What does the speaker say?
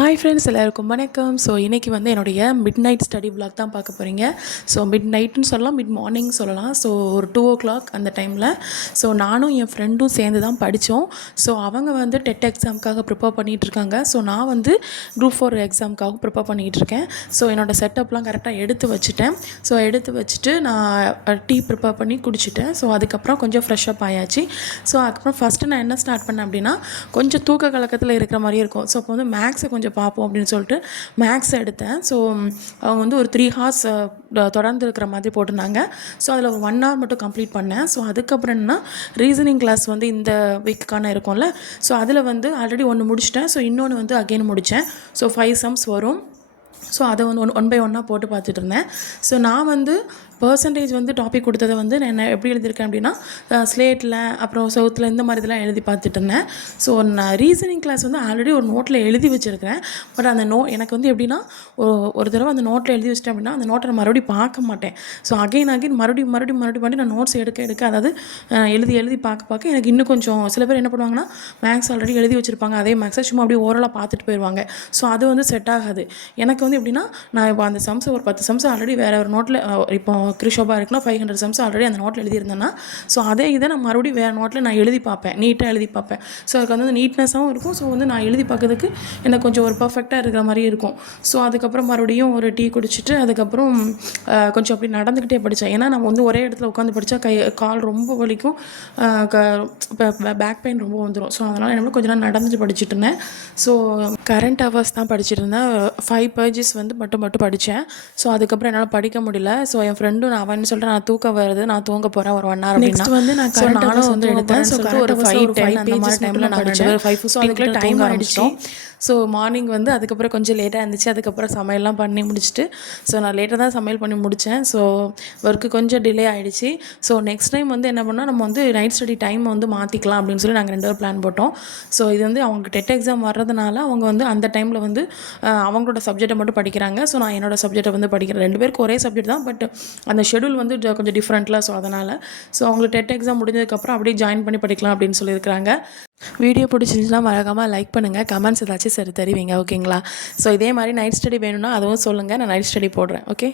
Hi friends, எல்லாருக்கும் வணக்கம். So இன்றைக்கி வந்து என்னுடைய மிட் நைட் ஸ்டடி விளாக் தான் பார்க்க போகிறீங்க. ஸோ மிட் நைட்டுன்னு சொல்லலாம், மிட் மார்னிங் சொல்லலாம். ஸோ ஒரு 2 o'clock அந்த டைமில் ஸோ நானும் என் ஃப்ரெண்டும் சேர்ந்து தான் படித்தோம். ஸோ அவங்க வந்து டெட் எக்ஸாமுக்காக ப்ரிப்பேர் பண்ணிகிட்ருக்காங்க. ஸோ நான் வந்து Group 4 எக்ஸாமுக்காக ப்ரிப்பேர் பண்ணிகிட்ருக்கேன். ஸோ என்னோடய செட்டப்லாம் கரெக்டாக எடுத்து வச்சுட்டேன். ஸோ எடுத்து வச்சுட்டு நான் டீ ப்ரிப்பேர் பண்ணி குடிச்சிட்டேன். ஸோ அதுக்கப்புறம் கொஞ்சம் ஃப்ரெஷ்அப் ஆயாச்சு. ஸோ அதுக்கப்புறம் ஃபஸ்ட்டு நான் என்ன ஸ்டார்ட் பண்ணேன் அப்படின்னா, கொஞ்சம் தூக்க கலக்கத்தில் இருக்கிற மாதிரி இருக்கும். ஸோ அப்போ வந்து மேக்ஸை கொஞ்சம் பார்ப்போம் அப்படின்னு சொல்லிட்டு மேக்ஸ் எடுத்தேன். ஸோ அவங்க வந்து ஒரு 3 hours தொடர்ந்து இருக்கிற மாதிரி போட்டிருந்தாங்க. ஸோ அதில் ஒரு 1 hour மட்டும் கம்ப்ளீட் பண்ணேன். ஸோ அதுக்கப்புறம் என்ன, ரீசனிங் கிளாஸ் வந்து இந்த வீக்குக்கான இருக்கும்ல. ஸோ அதில் வந்து ஆல்ரெடி ஒன்று முடிச்சிட்டேன். ஸோ இன்னொன்று வந்து அகெயின் முடித்தேன். ஸோ 5 sums வரும். ஸோ அதை வந்து ஒன் பை ஒன்னாக போட்டு பார்த்துட்டு இருந்தேன். ஸோ நான் வந்து பர்சன்டேஜ் வந்து டாபிக் கொடுத்ததை வந்து நான் எப்படி எழுதியிருக்கேன் அப்படின்னா, ஸ்லேட்டில் அப்புறம் செவுத்தில் இந்த மாதிரி இதெல்லாம் எழுதி பார்த்துட்டு இருந்தேன். ஸோ நான் ரீசனிங் கிளாஸ் வந்து ஆல்ரெடி ஒரு நோட்டில் எழுதி வச்சுருக்கிறேன். பட் அந்த எனக்கு வந்து எப்படின்னா, ஒரு தடவை அந்த நோட்டில் எழுதி வச்சிட்டேன் அப்படின்னா அந்த நோட்டை நான் மறுபடியும் பார்க்க மாட்டேன். ஸோ அகைன் மறுபடியும் நான் நோட்ஸ் எடுக்க அதாவது எழுதி பார்க்க எனக்கு இன்னும் கொஞ்சம் சில பேர் என்ன பண்ணுவாங்கன்னா, மேக்ஸ் ஆல்ரெடி எழுதி வச்சுருப்பாங்க, அதே மேக்ஸை சும்மா அப்படியே ஓரலாக பார்த்துட்டு போயிடுவாங்க. ஸோ அது வந்து செட் ஆகாது. எனக்கு வந்து எப்படின்னா, நான் இப்போ அந்த சம்ஸ் ஒரு 10 sums ஆல்ரெடி வேறு ஒரு நோட்டில், இப்போ கிருஷோபா இருக்குன்னா 500 sums ஆல்ரெடி அந்த நோட்டில் எழுதியிருந்தேன்னா, ஸோ அதே இதை நான் மறுபடியும் வேறு நோட்டில் நான் எழுதி பார்ப்பேன், நீட்டாக எழுதி பார்ப்பேன். ஸோ அதுக்கு வந்து நீட்னஸாகவும் இருக்கும். ஸோ வந்து நான் எழுதி பார்க்கறதுக்கு எனக்கு கொஞ்சம் ஒரு பர்ஃபெக்டாக இருக்கிற மாதிரி இருக்கும். ஸோ அதுக்கப்புறம் மறுபடியும் ஒரு டீ குடிச்சிட்டு அதுக்கப்புறம் கொஞ்சம் அப்படி நடந்துக்கிட்டே படித்தேன். ஏன்னா நம்ம வந்து ஒரே இடத்துல உட்காந்து படித்தா கால் ரொம்ப வலிக்கும், பேக் பெயின் ரொம்ப வந்துடும். ஸோ அதனால் என்ன கொஞ்சம் நேரம் நடந்துட்டு படிச்சுட்டு இருந்தேன். ஸோ கரண்ட் அவர்ஸ் தான் படிச்சுட்டு இருந்தேன். 5 pages வந்து மட்டும் படித்தேன். ஸோ அதுக்கப்புறம் என்னால் படிக்க முடியல. ஸோ என் ஃப்ரெண்டும் அவன் சொல்லிட்டு, நான் தூக்கம் வருது, நான் தூங்க போகிறேன் ஒரு 1 hour அப்படின்னா வந்து நானும் வந்து எடுத்தேன். ஸோ ஒரு 5-10 அந்த மாதிரி டைமில் நான் படித்தேன். 5 அதுக்குள்ளே டைம் ஆகிடுச்சு. ஸோ மார்னிங் வந்து அதுக்கப்புறம் கொஞ்சம் லேட்டாக இருந்துச்சு. அதுக்கப்புறம் சமையல்லாம் பண்ணி முடிச்சுட்டு, ஸோ நான் லேட்டாக தான் சமையல் பண்ணி முடித்தேன். ஸோ ஒர்க்கு கொஞ்சம் டிலே ஆகிடுச்சு. ஸோ நெக்ஸ்ட் டைம் வந்து என்ன பண்ணால், நம்ம வந்து நைட் ஸ்டடி டைம் வந்து மாற்றிக்கலாம் அப்படின்னு சொல்லி நாங்கள் 2 பேரும் பிளான் போட்டோம். ஸோ இது வந்து அவங்க டெட் எக்ஸாம் வர்றதுனால அவங்க வந்து அந்த டைமில் வந்து அவங்களோட சப்ஜெக்டை மட்டும் படிக்கிறாங்க. ஸோ நான் என்னோடய சப்ஜெக்டை வந்து படிக்கிறேன். 2 பேருக்கு ஒரே சப்ஜெக்ட் தான், பட் அந்த ஷெடியூல் வந்து கொஞ்சம் டிஃப்ரெண்ட்டில். ஸோ அதனால் அவங்களுக்கு டெட் எக்ஸாம் முடிஞ்சதுக்கப்புறம் அப்படியே ஜாயின் பண்ணி படிக்கலாம் அப்படின்னு சொல்லியிருக்கிறாங்க. வீடியோ பிடிச்சிருந்துச்சுன்னா மறக்காமல் லைக் பண்ணுங்கள், கமெண்ட்ஸ் ஏதாச்சும் சரி தெரிவிங்க, ஓகேங்களா? ஸோ இதே மாதிரி நைட் ஸ்டடி வேணும்னா அதுவும் சொல்லுங்கள், நான் நைட் ஸ்டடி போடுறேன். ஓகே.